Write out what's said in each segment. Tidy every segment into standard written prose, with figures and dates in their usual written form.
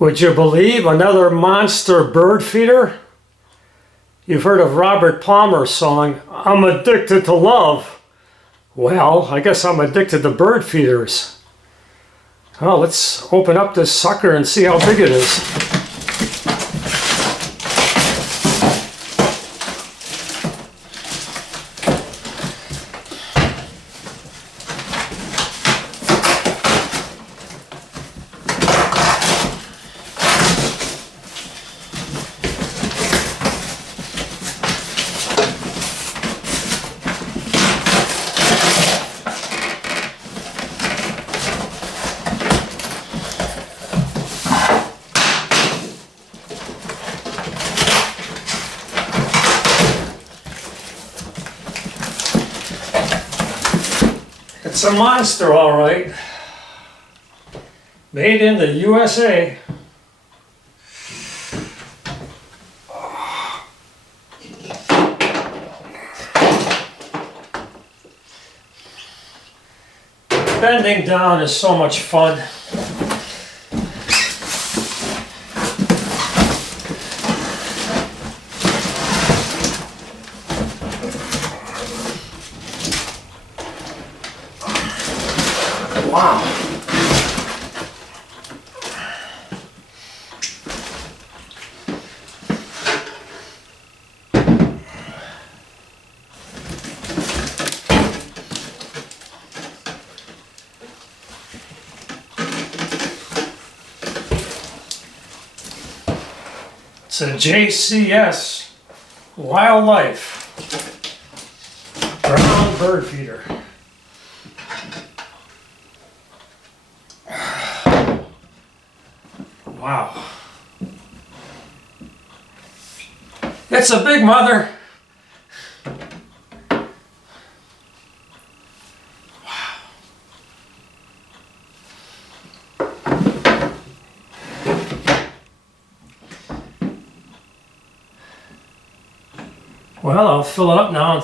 Would you believe another monster bird feeder? You've heard of Robert Palmer's song, "I'm addicted to love." Well, I guess I'm addicted to bird feeders. Well, let's open up this sucker and see how big it is. It's a monster, all right. Made in the USA. Bending down is so much fun. Wow. It's a JCS Wildlife brown bird feeder. Wow. It's a big mother. Wow. Well, I'll fill it up now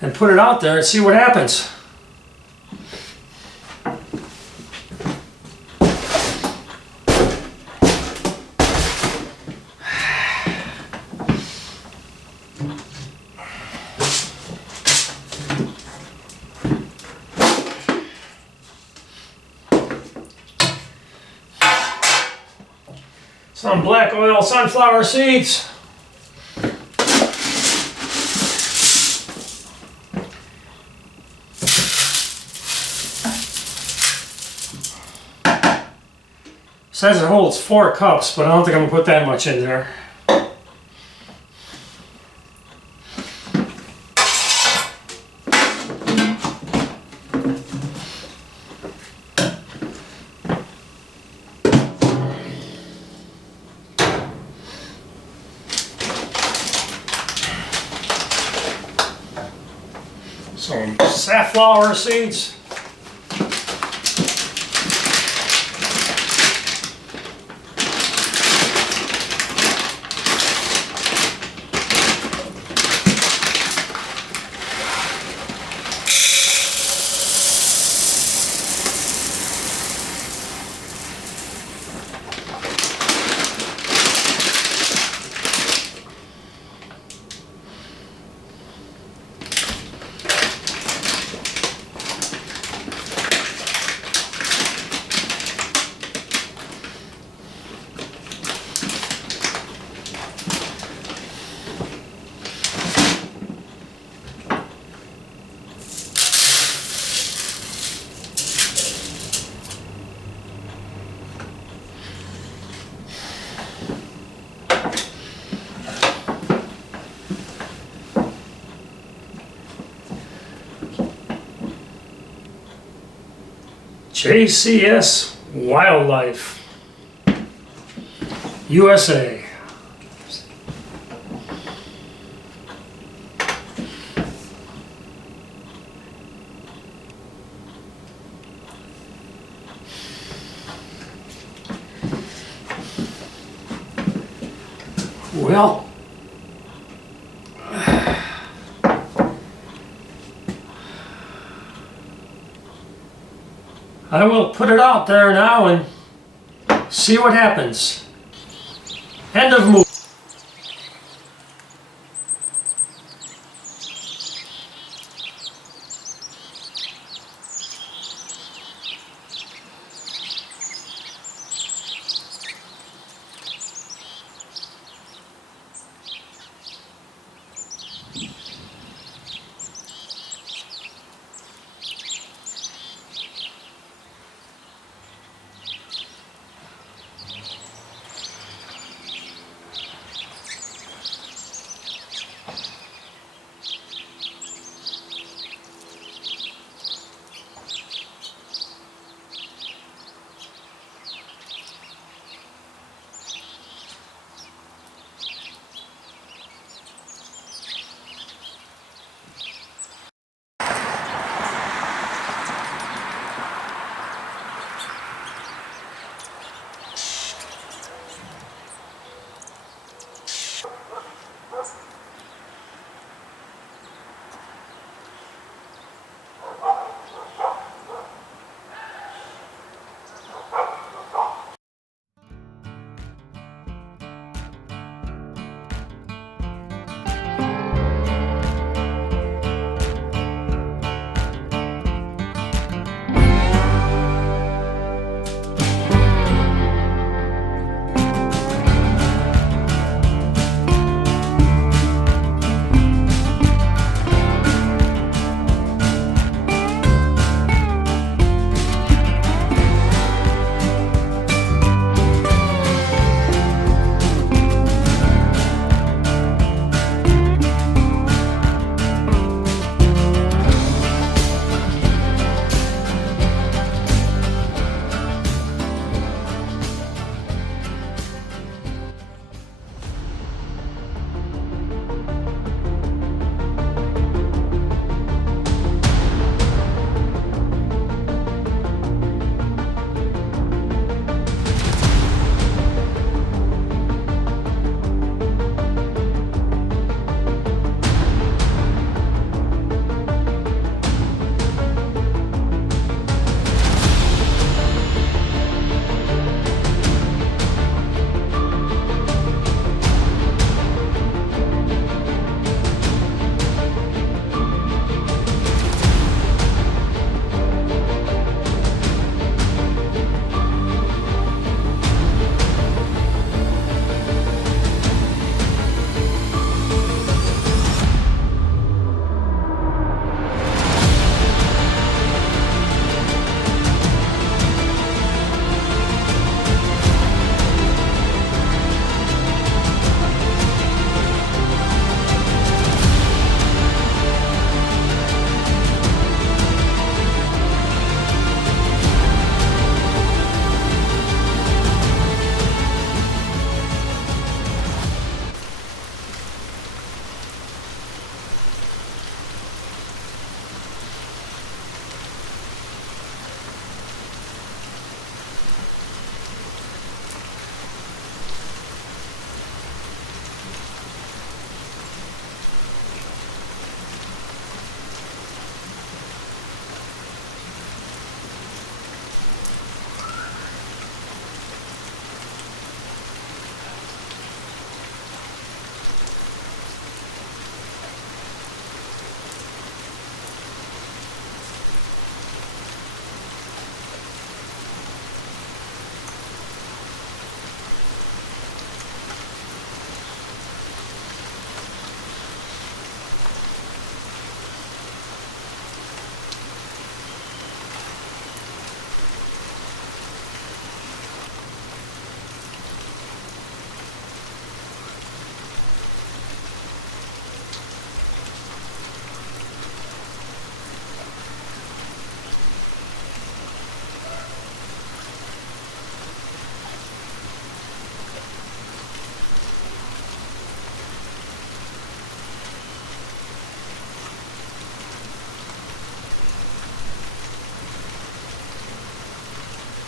and put it out there and see what happens. Some black oil sunflower seeds. Says it holds 4 cups, but I don't think I'm gonna put that much in there. Some safflower seeds. JCS Wildlife USA. Well, I will put it out there now and See what happens. End of movie.